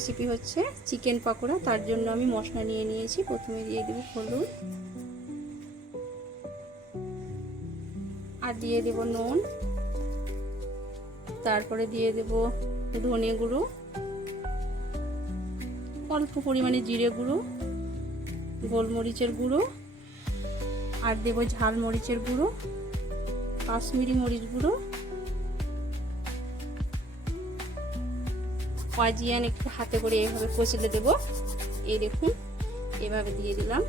Recipe হচ্ছে chicken pakora. তার জন্য আমি মশলা নিয়ে নিয়েছি। প্রথমে দিয়ে দেব হলুদ, আর দিয়ে দেব নুন, তারপরে দিয়ে দেব ধনে গুঁড়ো, অল্প পরিমাণে জিরে গুঁড়ো, গোলমরিচের গুঁড়ো, আর দেব ঝাল মরিচের গুঁড়ো, কাশ্মীরি মরিচ গুঁড়ো, অজিয়ান একটু হাতে করে এইভাবে কষলে দেব। এই দেখুন এভাবে দিয়ে দিলাম।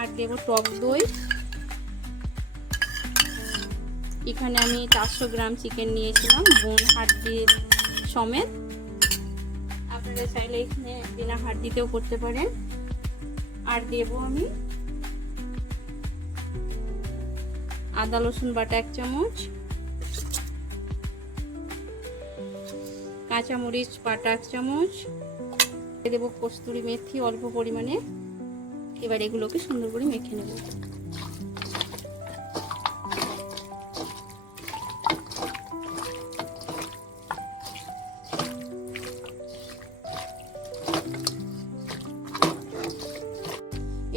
আর দেব টক দই। এখানে আমি 400 গ্রাম চিকেন নিয়েছিলাম, বোন হাড্ডি সমেত। আপনারা চাইলে এখানে বিনা হাড্ডিতেও করতে পারেন। আর দেব আমি আদা রসুন বাটা 1 চামচ, কাঁচামরিচ বাটা 1 চামচ, দেব কস্তুরি মেথি অল্প পরিমাণে। এবার এগুলোকে সুন্দর করে মেখে নেব।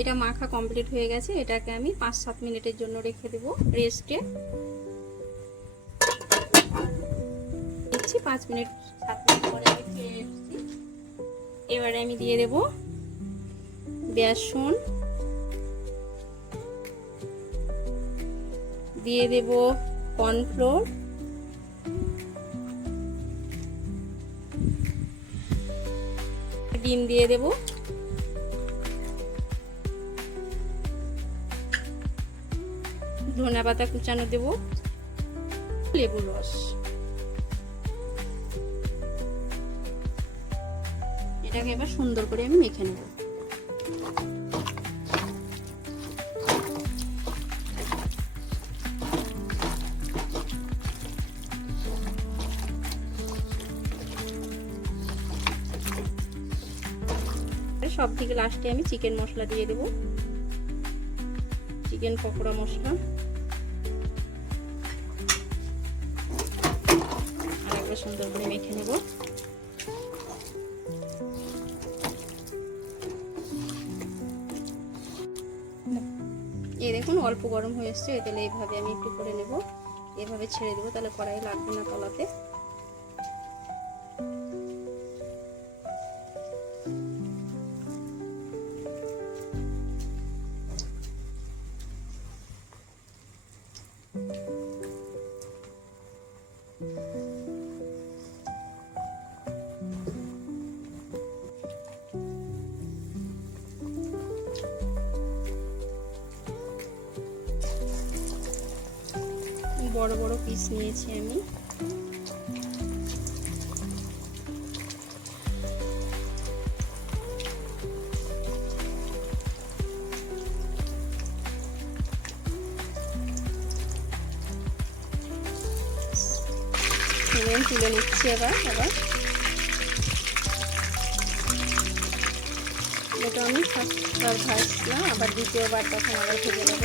এটা মাখা কমপ্লিট হয়ে গেছে। এটাকে আমি 5-7 মিনিটের জন্য রেখে দেব রেস্টে। 5 মিনিট 7 মিনিট পরে আমি ফিরে এসেছি। এবারে আমি দিয়ে দেব বেসন, দিয়ে দেব কর্নফ্লোর, ডিম দিয়ে দেব, ধনে পাতা কুচানো দেব, লেবুর রস। এটাকে এবার সুন্দর করে আমি মেখে নেব। সব থেকে লাস্টে আমি চিকেন মশলা দিয়ে দেব, চিকেন পকোড়া মশলা। আর একবার সুন্দর করে মেখে নেব। এই দেখুন অল্প গরম হয়ে এসছে। তাহলে এইভাবে আমি একটু করে নেব, এভাবে ছেড়ে দেবো, তাহলে কড়াই লাগবে না তলাতে। বড় বড় পিস নিয়েছি আমি। তুলে নিচ্ছি এবার। এটা আমি ফার্স্টবার ভাজলাম, আবার দ্বিতীয়বার তখন আবার ভেজে নেব।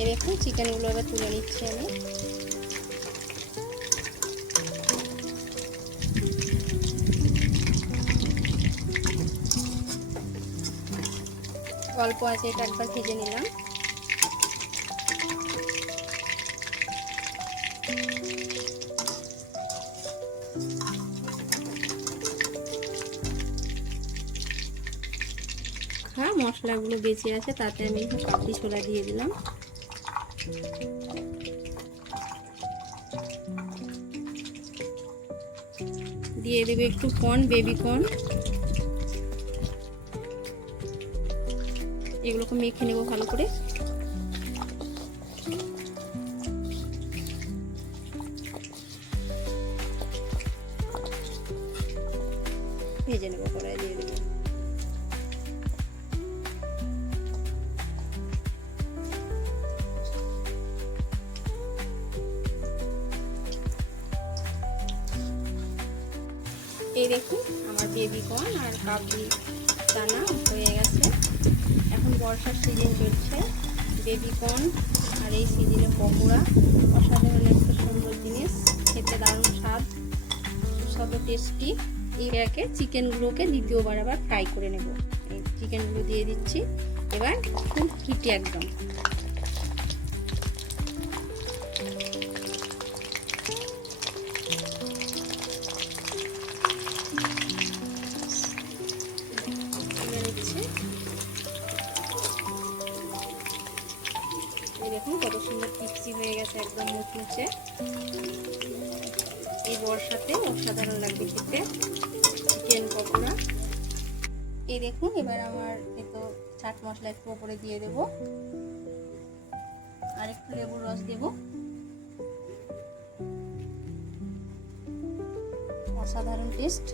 এই দেখুন চিকেনগুলো এবার তুলে নিচ্ছি আমি। অল্প আছে, এটা একবার ভেজে নিলাম। হ্যাঁ, মশলাগুলো বেঁচে আছে, তাতে আমি একটু কাবলি ছোলা দিয়ে দিলাম। দিয়ে দেবে একটু কর্ন, বেবি কর্ন। এগুলোকে মেখে নেব ভালো করে। ভেজে নেব, কড়াই দিয়ে দেবো। এই দেখুন আমার বেবি কর্ন আর কাবলি চানা হয়ে গেছে। এখন বর্ষার সিজন চলছে, বেবি কর্ন আর এই সিজনে পকোড়া অসাধারণ একটা সুন্দর জিনিস, খেতে দারুণ স্বাদ, সুস্বাদু টেস্টি। এই একে চিকেনগুলোকে দ্বিতীয়বার আবার ফ্রাই করে নেব। এই চিকেনগুলো দিয়ে দিচ্ছি, এবার খুব হিটে একদম। দেখুন কত সুন্দর ক্রিস্পি হয়ে গেছে, একদম মুচমুচে। এই বর্ষাতে অসাধারণ লাগবে খেতে চিকেন পকোড়া। এই দেখুন এবার আমার এতো চাট মশলা একটু উপরে দিয়ে দেব, আর একটু লেবুর রস দেব। অসাধারণ টেস্ট।